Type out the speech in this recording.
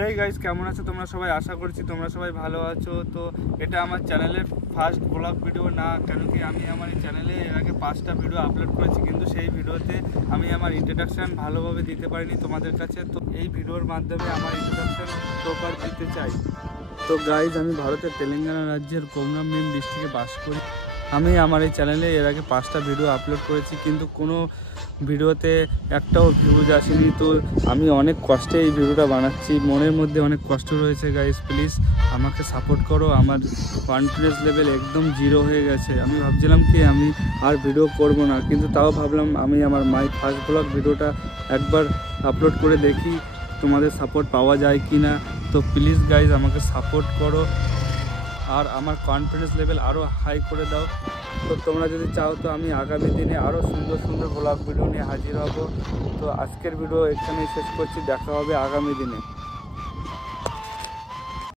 Hey guys, কেমন আছো তোমরা সবাই? আশা করছি তোমরা সবাই ভালো আছো। তো এটা আমার চ্যানেলের ফার্স্ট ব্লগ ভিডিও না, কেন কি আমি আমার এই চ্যানেলে এর আগে 5টা ভিডিও আপলোড করেছি, কিন্তু সেই ভিডিওতে আমি আমার ইন্ট্রোডাকশান ভালোভাবে দিতে পারিনি তোমাদের কাছে। তো এই ভিডিওর মাধ্যমে আমার ইন্ট্রোডাকশান প্রপার দিতে চাই। তো গাইজ, আমি ভারতের তেলেঙ্গানা রাজ্যের কোমরামভীম ডিস্ট্রিক্টে বাস করি। আমি আমার এই চ্যানেলে এর আগে 5টা ভিডিও আপলোড করেছি, কিন্তু কোনো ভিডিওতে একটাও ভিউজ আসেনি। তো আমি অনেক কষ্টে এই ভিডিওটা বানাচ্ছি, মনের মধ্যে অনেক কষ্ট রয়েছে। গাইজ প্লিজ আমাকে সাপোর্ট করো। আমার কনফিডেন্স লেভেল একদম 0 হয়ে গেছে। আমি ভাবছিলাম কি আমি আর ভিডিও করব না, কিন্তু তাও ভাবলাম আমি আমার মাই ফার্স্ট ব্লগ ভিডিওটা একবার আপলোড করে দেখি তোমাদের সাপোর্ট পাওয়া যায় কি না। তো প্লিজ গাইজ আমাকে সাপোর্ট করো আর আমার কনফিডেন্স লেভেল আরও হাই করে দাও। তো তোমরা যদি চাও তো আমি আগামী দিনে আরও সুন্দর সুন্দর ব্লগ ভিডিও নিয়ে হাজির হব। তো আজকের ভিডিও এখানেই শেষ করছি, দেখা হবে আগামী দিনে।